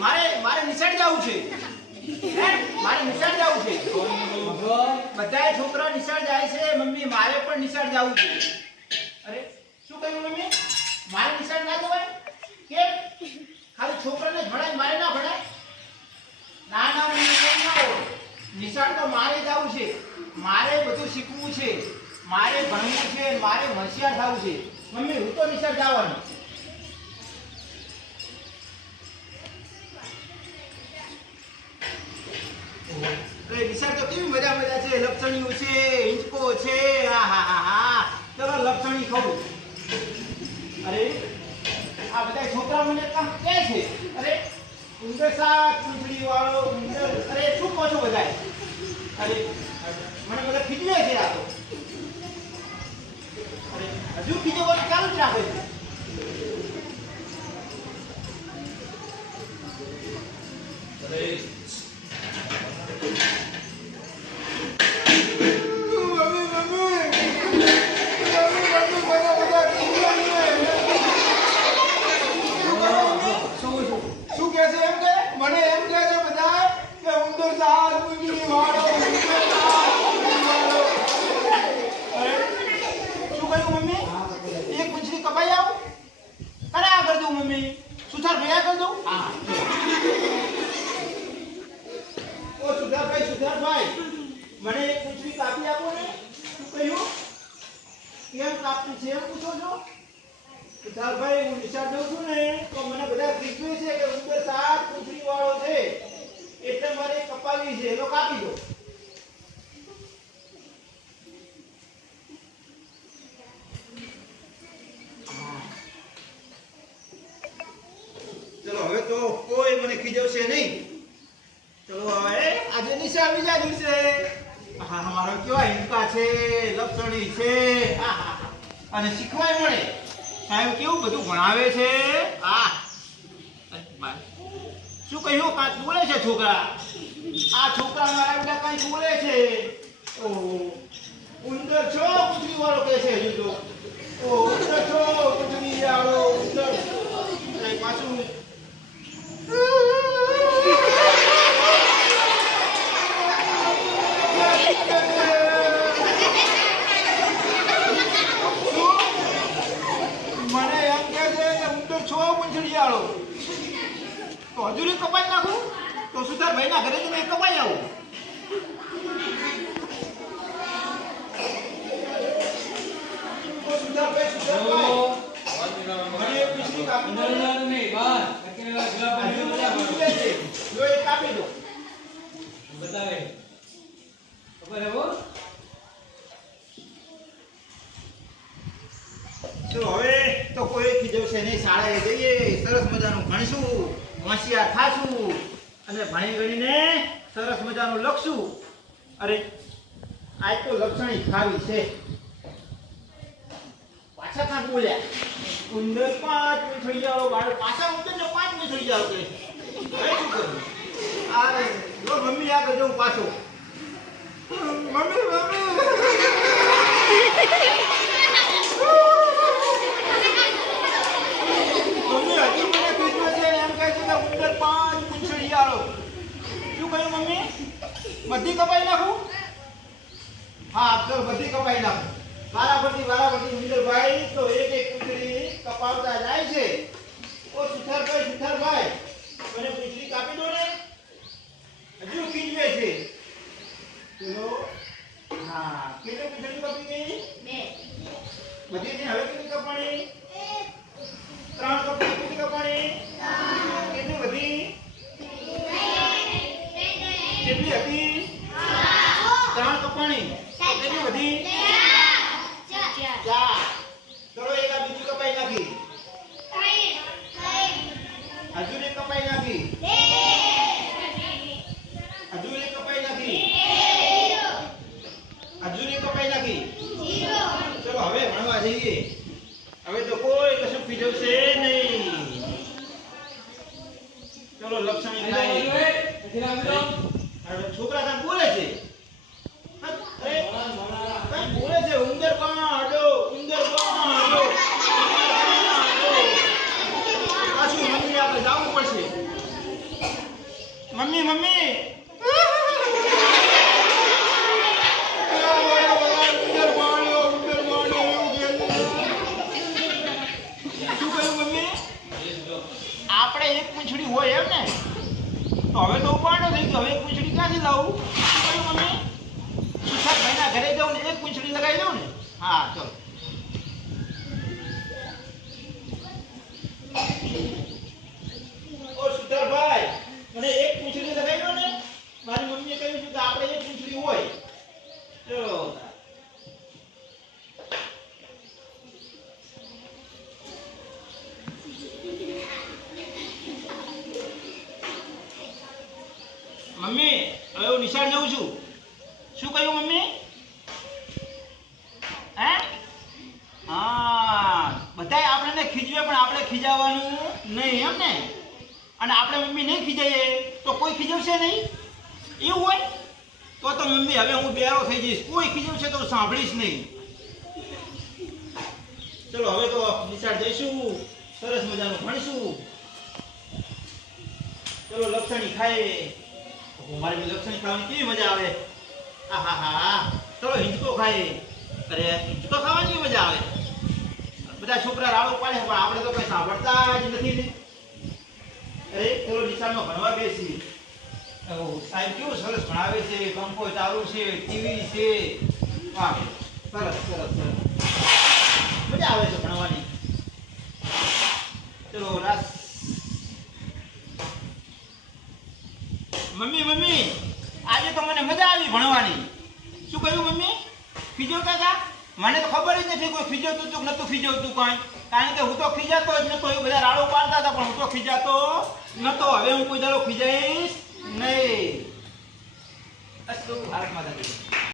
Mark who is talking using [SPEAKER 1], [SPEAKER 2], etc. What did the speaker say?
[SPEAKER 1] મારે મારે નિશાળ જવું છે. મારે નિશાળ જવું છે. બધાય છોકરા નિશાળ જાય છે, મમ્મી, મારે પણ નિશાળ જવું છે. અરે, શું કહ્યું મમ્મી? મારે નિશાળ ના જવાય? કેમ? ખાલી છોકરાને ભણાય, મારે ના ભણાય? ના ના મમ્મી ના હોય નિશાળ તો મારે જવું છે. મારે બધું શીખવું છે. મારે ભણવું છે, મારે હોશિયાર થવું છે. મમ્મી, હું તો નિશાળ જવાનું. અરે તો કેવી મજા મજા છે લપસણીઓ છે, હિંચકો છે, આ હા હા હા. ચલો લપસણી ખાવું અરે, આ બધા છોકરા મને કામ કે છે. અરે ઉંદર શાક પૂંછડી વાળો ઉંદર અરે, શું કહો છો બધા અરે, મને બધા ખીજવે છે આ તો અરે, હજુ ખીજવવાનું ચાલુ જ રાખે. છે મને એક પૂંછડી કાપી આપો ને શું કહ્યું કેમ કાપી છે પૂછો છો સુધારભાઈ, હું નિશાળ જઉં છું ને, તો મને બધા ખીજવે છે કે ઉંદર સાત પૂંછડી વાળો છે. એટલે મારે કપાવી છે, એનો કાપી દો. ચલો, હવે તો કોઈ મને ખીજવશે નહીં. ચલો, હવે આજે નિશાળ બીજા દિવસે. હા મારો કેવા હિંકા છે, લપસણી છે. અને શીખવાય મળે. સાહેબ, કેવું બધું ભણાવે છે? આ શું કહ્યું કાંઈક બોલે છે છોકરા? આ છોકરા મારા બેટા કાંઈક બોલે છે? ઓહો ઉંદર છો કુતરી વાળો કહે છે હજુ તો. ઉંદર છો કુતરી વાળો ઉંદર પાછું મને એમ કે છે કે ઉંદર છો પૂંછડીયાળો તો હજુરી કપાઈ નાખું? તો સુધાર ભાઈના ઘરે જઈને કપાઈ આવું. સુધારભાઈ, સુધારભાઈ, ને. છે. એ કાપી દો. ચલો હવે તો કોઈ ખીજવશે નહીં શાળાએ જઈએ. સરસ મજાનું ભણીશું. હોશિયાર થાશું. અને ભણી ગણીને સરસ મજાનું લખશું. અરે, આ તો લક્ષણી ખાવી છે. પાછા કાંક બોલ્યા? ઉંદર પાંચ મિનિટ થઈ જાવ બાળક પાછા ઉંદર ને પાંચ મિનિટ થઈ જાવ કે શું કરું? આ જો મમ્મી આગળ જવું પાછો. મમ્મી મમ્મી હજી મને કીધું છે એમ કહે છે કે ઉંદર પાંચ પૂંછડીયાળો શું મમ્મી. બધી કપાઈ નાખું? હા તો બધી કપાઈ નાખું. વારાફરતી વારાફરતી ઉંદરભાઈ તો એક એક પૂંછડી કપાવતા જાય છે. ઓ સુથારભાઈ સુથારભાઈ મને પૂંછડી કાપી દો ને. હજુ કીજવે છે. ચલો હા કેટલી પૂંછડી કાપી ગઈ? બધી હવે કેટલી કપાણી? ત્રણ કપડી કેટલી કપાણી? કેટલી બધી ચાર. ચલો એક આ બીજી કપાઈ નાખી. હજુ એક કપાઈ નાખી? હજુ કપાઈ નાખી? હજુ કપાઈ નાખી? ચલો હવે ભણવા જઈએ. હવે તો કોઈ કશું પીજવશે નહીં. ચલો લક્ષણી છોકરા સાહેબ બોલે છે અરે, કાંઈક બોલે છે ઉંદર કોણ અડો ઉંદર કોણ અડો ઉંદર કોણ અડો? પાછું મમ્મી આપણે જવું પડશે હા, ચલો. ઓ સુધારભાઈ, મને એક પૂંછડી લગાવી દો ને. મારી મમ્મીએ કહ્યું છે ચલો. મમ્મી, હવે હું નિશાળ જઉં છું. શું કહ્યું મમ્મી હે હા બધાય આપણને ખીજવે પણ આપણે ખીજાવાનું નહીં, એમ ને? અને આપણે મમ્મી નહીં ખીજાઈએ, તો કોઈ ખીજવશે નહીં? એવું હોય? તો તો મમ્મી, હવે હું બેરો થઈ જઈશ. કોઈ ખીજવશે તો સાંભળીશ નહીં. ચલો, હવે તો નિશાળ જઈશું. સરસ મજાનું ભણીશું. ચલો લક્ષણી ખાઈએ. મારી લક્ષણી ખાવાની કેવી મજા આવે? આહા હા ચલો, હિંચકો ખાઈએ. અરે, હિંચકો ખાવાની મજા આવે. બધા છોકરા રાડો પાડે પણ આપણે તો કઈ સાંભળતા જ નથી ને. અરે પેલો નિશાળમાં ભણવા બેસી. સાહેબ કેવું સરસ ભણાવે છે પંખો ચાલુ છે ટીવી છે. વાહ. સરસ સરસ સરસ. મજા આવે છે ભણવાની. ચલો રાસ. મમ્મી મમ્મી આજે તો મને મજા આવી ભણવાની. શું કહ્યું મમ્મી? બીજો હતા? મને તો ખબર જ નથી કોઈ ખીજવતું હતું કે નતું ખીજવતું કાંઈ. કારણ કે હું તો ખીજાતો જ નતો એ બધા રાડો પાડતા હતા, પણ હું તો ખીજાતો નતો હવે હું કોઈ દાડો ખીજાઈશ નહીં. અસ્તુ ભારત માતા.